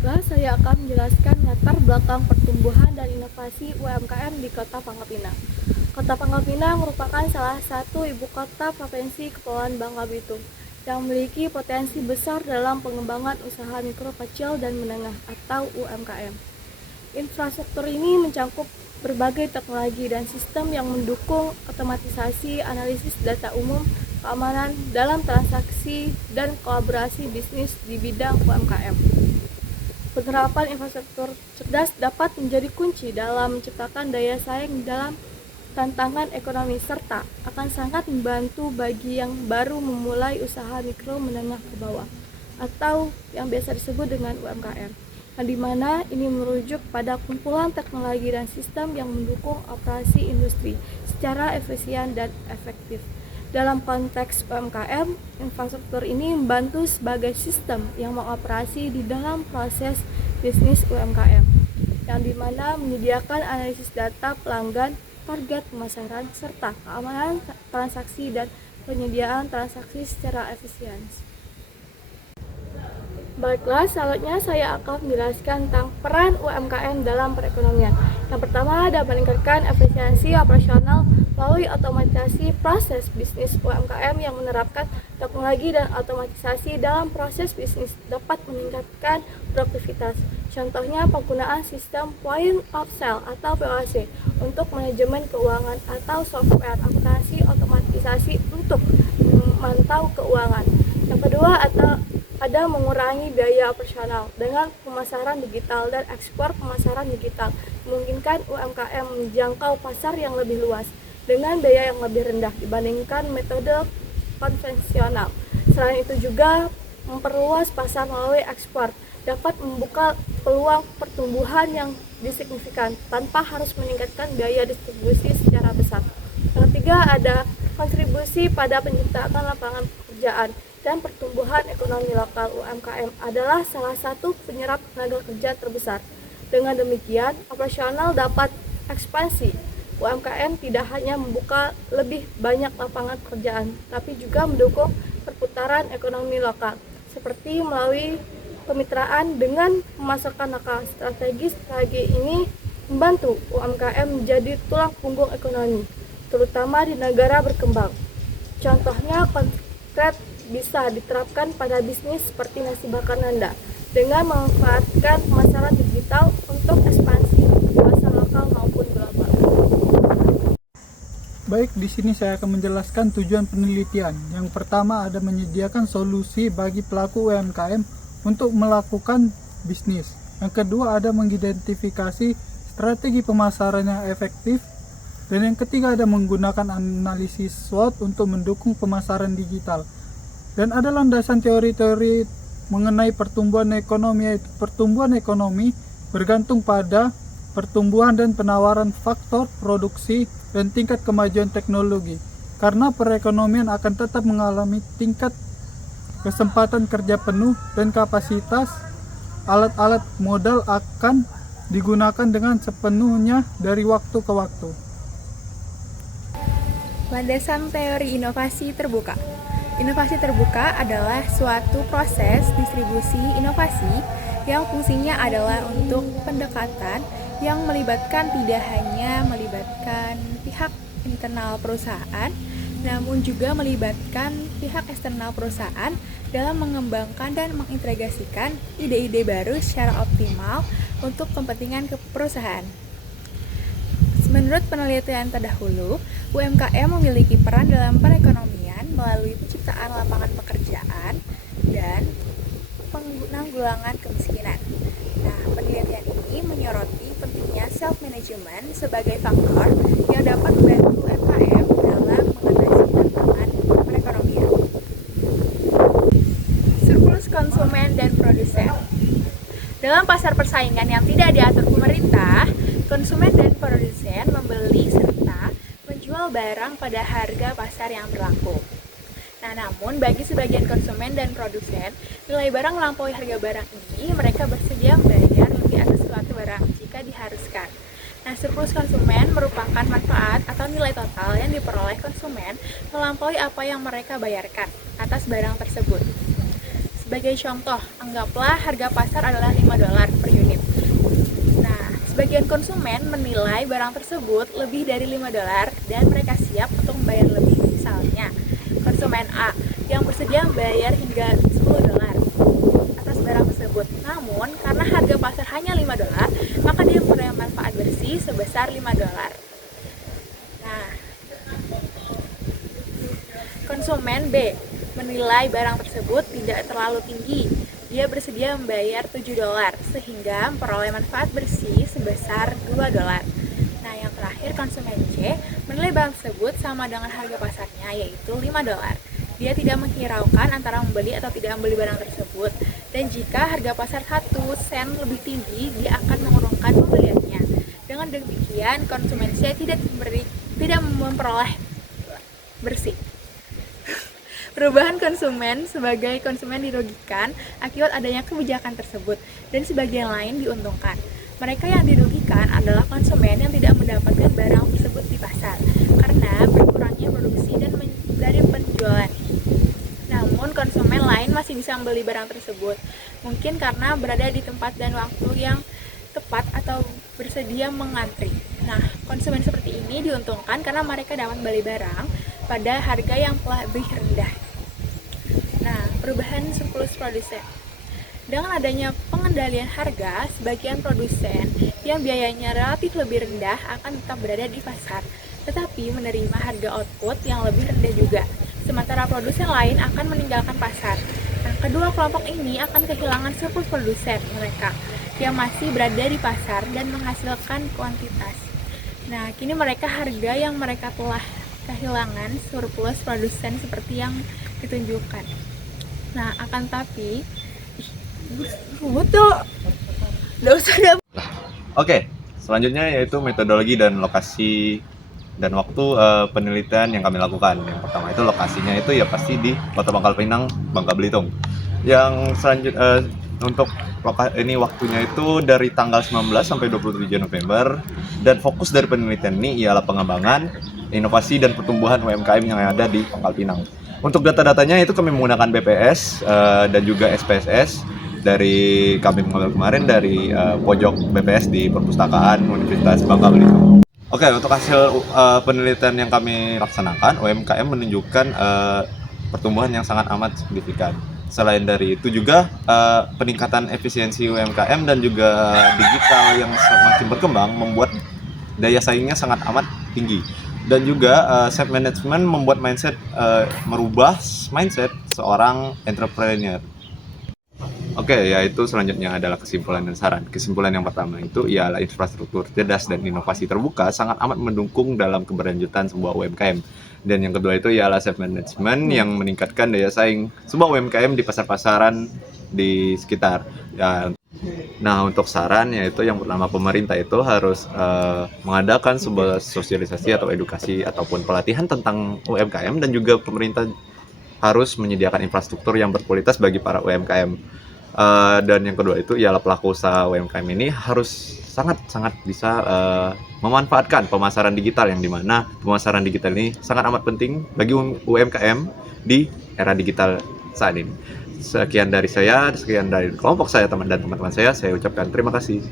Baiklah, saya akan menjelaskan latar belakang pertumbuhan dan inovasi UMKM di Kota Pangkal Pinang. Kota Pangkal Pinang merupakan salah satu ibu kota Provinsi Kepulauan Bangka Belitung yang memiliki potensi besar dalam pengembangan usaha mikro, kecil, dan menengah atau UMKM. Infrastruktur ini mencakup berbagai teknologi dan sistem yang mendukung otomatisasi, analisis data umum, keamanan dalam transaksi, dan kolaborasi bisnis di bidang UMKM. Penerapan infrastruktur cerdas dapat menjadi kunci dalam menciptakan daya saing dalam tantangan ekonomi serta akan sangat membantu bagi yang baru memulai usaha mikro menengah ke bawah atau yang biasa disebut dengan UMKM, yang dimana ini merujuk pada kumpulan teknologi dan sistem yang mendukung operasi industri secara efisien dan efektif. Dalam konteks UMKM, infrastruktur ini membantu sebagai sistem yang mengoperasi di dalam proses bisnis UMKM, yang dimana menyediakan analisis data pelanggan, target pemasaran, serta keamanan transaksi dan penyediaan transaksi secara efisien. Baiklah, selanjutnya saya akan menjelaskan tentang peran UMKM dalam perekonomian. Yang pertama, dapat meningkatkan efisiensi operasional melalui otomatisasi proses bisnis. UMKM yang menerapkan teknologi dan otomatisasi dalam proses bisnis dapat meningkatkan produktivitas. Contohnya, penggunaan sistem point of sale atau POS untuk manajemen keuangan atau software aplikasi otomatisasi untuk memantau keuangan. Yang kedua, ada mengurangi biaya operasional dengan pemasaran digital dan ekspor pemasaran digital, memungkinkan UMKM menjangkau pasar yang lebih luas dengan biaya yang lebih rendah dibandingkan metode konvensional. Selain itu juga memperluas pasar melalui ekspor dapat membuka peluang pertumbuhan yang signifikan tanpa harus meningkatkan biaya distribusi secara besar. Yang ketiga, ada kontribusi pada penciptaan lapangan pekerjaan dan pertumbuhan ekonomi lokal. UMKM adalah salah satu penyerap tenaga kerja terbesar. Dengan demikian, operasional dapat ekspansi. UMKM tidak hanya membuka lebih banyak lapangan pekerjaan, tapi juga mendukung perputaran ekonomi lokal, seperti melalui kemitraan dengan memasarkan lokal. Strategi ini membantu UMKM menjadi tulang punggung ekonomi, terutama di negara berkembang. Contohnya konkret bisa diterapkan pada bisnis seperti nasi bakar Nanda dengan memanfaatkan pemasaran digital untuk ekspansi ke pasar lokal maupun global. Baik, di sini saya akan menjelaskan tujuan penelitian. Yang pertama ada menyediakan solusi bagi pelaku UMKM untuk melakukan bisnis. Yang kedua ada mengidentifikasi strategi pemasaran yang efektif. Dan yang ketiga ada menggunakan analisis SWOT untuk mendukung pemasaran digital. Dan ada landasan teori-teori mengenai pertumbuhan ekonomi, yaitu pertumbuhan ekonomi bergantung pada pertumbuhan dan penawaran faktor produksi dan tingkat kemajuan teknologi. Karena perekonomian akan tetap mengalami tingkat kesempatan kerja penuh dan kapasitas alat-alat modal akan digunakan dengan sepenuhnya dari waktu ke waktu. Landasan teori inovasi terbuka. Inovasi terbuka adalah suatu proses distribusi inovasi yang fungsinya adalah untuk pendekatan yang melibatkan tidak hanya melibatkan pihak internal perusahaan, namun juga melibatkan pihak eksternal perusahaan dalam mengembangkan dan mengintegrasikan ide-ide baru secara optimal untuk kepentingan perusahaan. Menurut penelitian terdahulu, UMKM memiliki peran dalam perekonomian melalui penciptaan lapangan pekerjaan dan penanggulangan kemiskinan. Nah, penelitian ini menyoroti pentingnya self-management sebagai faktor yang dapat membantu UMKM dalam mengatasi tantangan perekonomian. Surplus konsumen dan produsen. Dalam pasar persaingan yang tidak diatur pemerintah, konsumen dan produsen membeli serta menjual barang pada harga pasar yang berlaku. Nah, namun bagi sebagian konsumen dan produsen, nilai barang melampaui harga barang ini, mereka bersedia membayar lebih atas suatu barang jika diharuskan. Nah, surplus konsumen merupakan manfaat atau nilai total yang diperoleh konsumen melampaui apa yang mereka bayarkan atas barang tersebut. Sebagai contoh, anggaplah harga pasar adalah $5 per unit. Nah, sebagian konsumen menilai barang tersebut lebih dari $5 dan mereka siap untuk membayar lebih. Misalnya, konsumen A yang bersedia membayar hingga $10 atas barang tersebut. Namun, karena harga pasar hanya $5, maka dia memperoleh manfaat bersih sebesar $5. Nah, konsumen B menilai barang tersebut tidak terlalu tinggi. Dia bersedia membayar $7 sehingga memperoleh manfaat bersih sebesar $2. Nah, yang terakhir konsumen C menilai barang tersebut sama dengan harga pasarnya yaitu $5. Dia tidak menghiraukan antara membeli atau tidak membeli barang tersebut. Dan jika harga pasar 1 sen lebih tinggi, dia akan mengurungkan pembeliannya. Dengan demikian, konsumen C tidak memperoleh bersih. Perubahan konsumen sebagai konsumen dirugikan akibat adanya kebijakan tersebut dan sebagian lain diuntungkan. Mereka yang dirugikan adalah konsumen yang tidak mendapatkan barang tersebut di pasar karena berkurangnya produksi dan dari penjualan. Namun konsumen lain masih bisa membeli barang tersebut, mungkin karena berada di tempat dan waktu yang tepat atau bersedia mengantri. Nah, konsumen seperti ini diuntungkan karena mereka dapat membeli barang pada harga yang lebih rendah. Nah, perubahan surplus produsen. Dengan adanya pengendalian harga, sebagian produsen yang biayanya relatif lebih rendah akan tetap berada di pasar, tetapi menerima harga output yang lebih rendah juga. Sementara produsen lain akan meninggalkan pasar. Nah, kedua kelompok ini akan kehilangan surplus produsen mereka yang masih berada di pasar dan menghasilkan kuantitas. Nah, kini harga yang mereka telah kehilangan surplus produsen seperti yang ditunjukkan. Nah, akan tapi betul. Oke, selanjutnya yaitu metodologi dan lokasi dan waktu penelitian yang kami lakukan. Yang pertama itu lokasinya itu ya pasti di Kota Pangkal Pinang, Bangka Belitung. Yang selanjutnya untuk ini waktunya itu dari tanggal 19 sampai 27 November dan fokus dari penelitian ini ialah pengembangan, inovasi dan pertumbuhan UMKM yang ada di Pangkal Pinang. Untuk data-datanya itu kami menggunakan BPS dan juga SPSS dari kami mengambil kemarin dari pojok BPS di Perpustakaan Universitas Bangka Belitung. Oke, untuk hasil penelitian yang kami laksanakan, UMKM menunjukkan pertumbuhan yang sangat amat signifikan. Selain dari itu juga peningkatan efisiensi UMKM dan juga digital yang semakin berkembang membuat daya saingnya sangat amat tinggi. Dan juga self management membuat merubah mindset seorang entrepreneur. Oke, yaitu selanjutnya adalah kesimpulan dan saran. Kesimpulan yang pertama itu ialah infrastruktur cerdas dan inovasi terbuka sangat amat mendukung dalam keberlanjutan sebuah UMKM. Dan yang kedua itu ialah self management yang meningkatkan daya saing sebuah UMKM di pasar-pasaran di sekitar. Ya. Nah, untuk saran yaitu yang pertama pemerintah itu harus mengadakan sebuah sosialisasi atau edukasi ataupun pelatihan tentang UMKM dan juga pemerintah harus menyediakan infrastruktur yang berkualitas bagi para UMKM. Dan yang kedua itu ialah pelaku usaha UMKM ini harus sangat bisa memanfaatkan pemasaran digital yang dimana pemasaran digital ini sangat amat penting bagi UMKM di era digital saat ini. Sekian dari saya, sekian dari kelompok saya dan teman-teman saya ucapkan terima kasih.